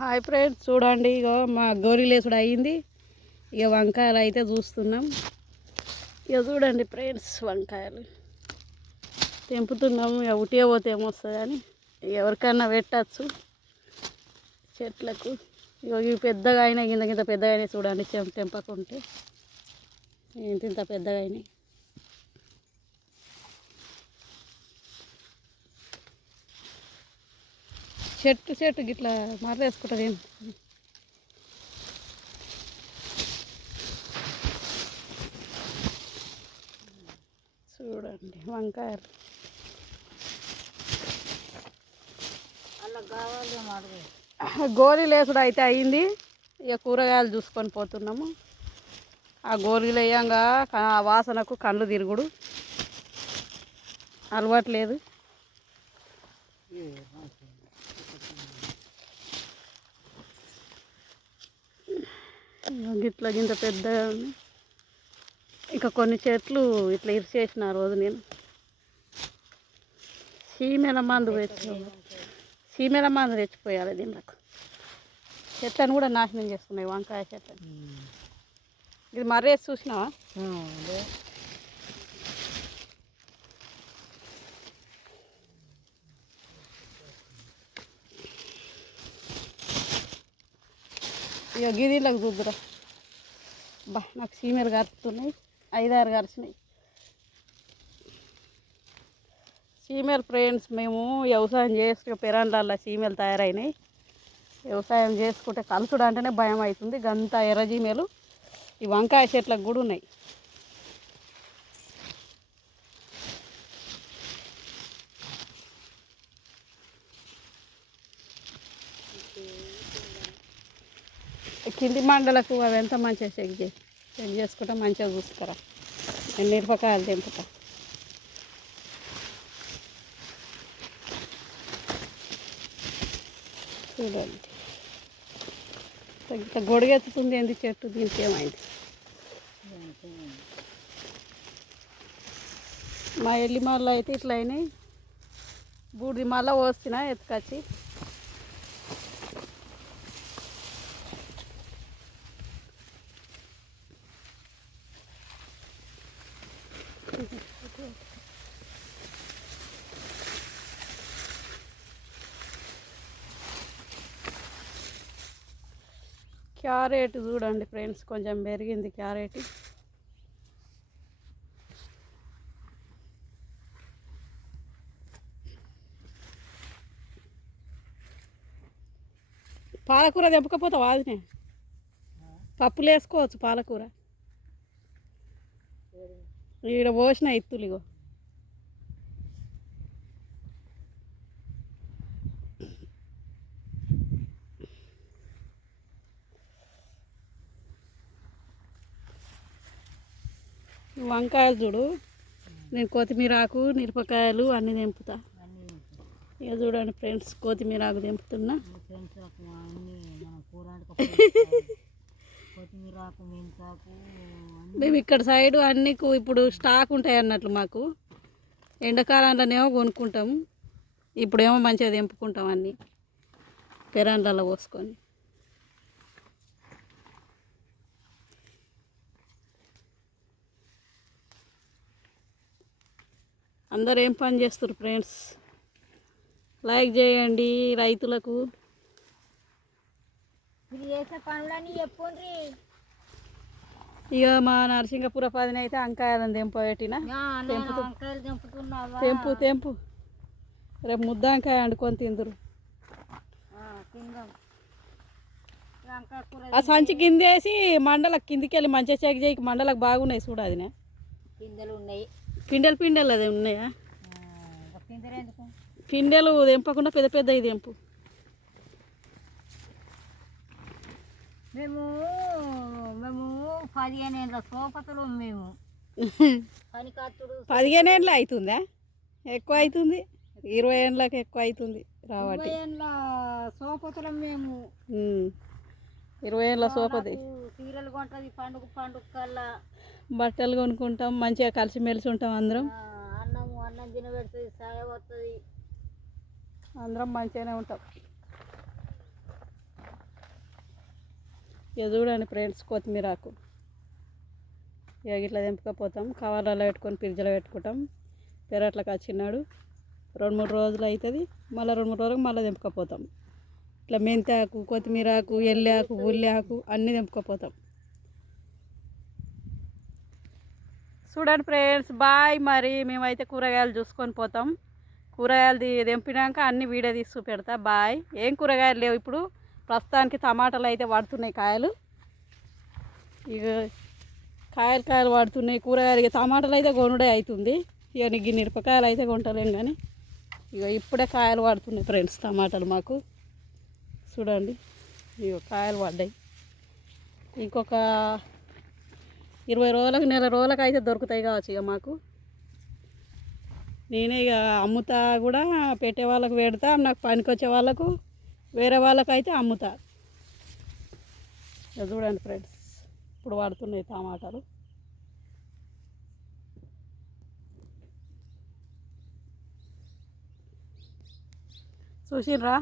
Hi friends, చూడండి ఇగో మా గోరీలేసుడు అయింది. ఇక వంకాయలు అయితే చూస్తున్నాం. ఇక చూడండి ఫ్రెండ్స్, వంకాయలు తెంపుతున్నాము. ఇక ఉట్టిగా పోతే ఏమొస్తుందని ఎవరికన్నా పెట్టచ్చు చెట్లకు. ఇక ఇవి పెద్దగా అయినాయి, గింత పెద్దగా అయినాయి చూడండి. తెంపకుంటే ఇంత పెద్దగా అయినాయి. చెట్టు గిట్లా మరలేసుకుంటుంది. చూడండి వంకాయలు గోరీలేసుడు అయితే అయింది. ఇక కూరగాయలు చూసుకొని పోతున్నాము. ఆ గోరీలు వేయంగా ఆ వాసనకు కళ్ళు తిరుగుడు అలవాట్లేదు. గిట్లా గింత పెద్దగా ఇంకా కొన్ని చెట్లు ఇట్లా ఇరిచేసిన ఆ రోజు నేను చీమెల మందు తెచ్చిపోయాలి. దీనికి చెట్లను కూడా నాశనం చేస్తున్నాయి, వంకాయ చెట్లను. ఇది మర్రేసి చూసినావా? ఇక గిదిలకు చూద్దురా. నాకు చీమలు కరుతున్నాయి, 5-6 కరిచినాయి చీమలు. ఫ్రెండ్స్, మేము వ్యవసాయం చేసుకునే పెరాన్లల్లో చీమలు తయారైనాయి. వ్యవసాయం చేసుకుంటే కలుసుడు అంటేనే భయం అవుతుంది. గంత ఎర్ర చీమలు ఈ వంకాయ చెట్లకు కూడా ఉన్నాయి. కింది మండలకు అవి ఎంత మంచిగా చెక్ చేసుకుంటా మంచిగా చూసుకురా. నేను మిరపకాయలు తెంపుతా. చూడండి ఇంత గొడుగెత్తుతుంది. ఏంది చెట్టు, దీనికి ఏమైంది? మా ఎల్లిమార్లు అయితే ఇట్లా అయినాయి. బూడిది మళ్ళీ పోస్తున్నా ఎత్తుకొచ్చి. క్యారెట్ చూడండి ఫ్రెండ్స్, కొంచెం పెరిగింది క్యారెట్. పాలకూర తెంపకపోతావా? అదినే పప్పులు వేసుకోవచ్చు పాలకూర. ఈడ పోసిన ఇత్తులు ఇగో. వంకాయలు చూడు, నేను కొత్తిమీర ఆకు, మిరపకాయలు అన్నీ తెంపుతా. ఇక చూడండి ఫ్రెండ్స్, కొత్తిమీర ఆకు తెంపుతున్నా. మేము ఇక్కడ సైడు అన్నీ ఇప్పుడు స్టాక్ ఉంటాయి అన్నట్లు. మాకు ఎండాకాలంలోనేమో కొనుక్కుంటాము, ఇప్పుడేమో మంచిగా తెంపుకుంటాం అన్నీ పెరాన్లలో పోసుకొని. అందరు ఏం పని చేస్తారు ఫ్రెండ్స్? లైక్ చేయండి రైతులకు. ఇక మా నరసింగపుర పదిన అయితే వంకాయలను తెంపబెట్టిన. తెంపు రేపు ముద్ద వంకాయ వండుకొని తిందురు. ఆ సంచి కిందేసి మండలకు కిందికి వెళ్ళి మంచిగా చెక్ చేయకి మండలకు బాగున్నాయి చూడు. అదినే పిందెలు ఉన్నాయి, పిండెలు అదే ఉన్నాయా? పిండెలు తెంపకుండా పెద్ద పెద్దవి తెంపు. మేము 15 ఏళ్ళ సోపతలు. మేము 15 ఏళ్ళ అవుతుందా? ఎక్కువ అవుతుంది, 20 ఏళ్ళకి ఎక్కువ అవుతుంది రావట్టి. 20 ఏళ్ళ సోపతలం మేము. 20 ఏళ్ళ సోపతి. చీరలు కొంటది పండుగ కల్లా, బట్టలు కొనుక్కుంటాం, మంచిగా కలిసిమెలిసి ఉంటాం అందరం. అన్నం తినబెడుతుంది, సాయ వస్తుంది, అందరం మంచిగానే ఉంటాం. ఇక చూడండి ఫ్రెండ్స్ కొత్తిమీరాకు ఇక ఇట్లా తెంపుకపోతాం కవర్లలో పెట్టుకొని ఫ్రిడ్జ్లో పెట్టుకుంటాం. పెరట్లకు వచ్చినాడు 2-3 రోజులు అవుతుంది, మళ్ళీ 2-3 రోజులకు మళ్ళీ తెంపుకపోతాం. ఇట్లా మెంతాకు, కొత్తిమీరాకు, ఎల్లాకు, ఉల్లాకు అన్నీ తెంపుకపోతాం. చూడండి ఫ్రెండ్స్ బాయ్. మరి మేమైతే కూరగాయలు చూసుకొని పోతాం. కూరగాయలు తెంపినాక అన్ని వీడియో తీసి చూపెడతా. బాయ్. ఏం కూరగాయలు లేవు ఇప్పుడు ప్రస్తుతానికి. టమాటాలు అయితే పడుతున్నాయి కాయలు. ఇక కాయలు పడుతున్నాయి. కూరగాయలు ఇక టమాటాలు అయితే కొనుడే అవుతుంది. ఇక నీకు మిరపకాయలు అయితే కొంటలేం కానీ ఇక ఇప్పుడే కాయలు పడుతున్నాయి ఫ్రెండ్స్ టమాటాలు మాకు. చూడండి ఇక కాయలు పడ్డాయి. ఇంకొక 20 రోజులకు, నెల రోజులకు అయితే దొరుకుతాయి కావచ్చు ఇక మాకు. నేనే ఇక అమ్ముతా కూడా, పెట్టే వాళ్ళకు పెడతా, నాకు పనికొచ్చే వాళ్ళకు, వేరే వాళ్ళకు అయితే అమ్ముతా. ఇక చూడండి ఫ్రెండ్స్ ఇప్పుడు పడుతున్నాయి టమాటాలు. చూసిర్రా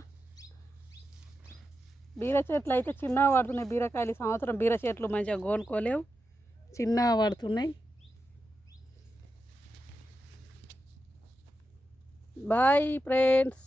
బీర చెట్లు అయితే చిన్నగా పడుతున్నాయి. బీరకాయలు ఈ సంవత్సరం బీర చెట్లు మంచిగా కోలుకోలేవు, చిన్నగా పడుతున్నాయి. Boy friends.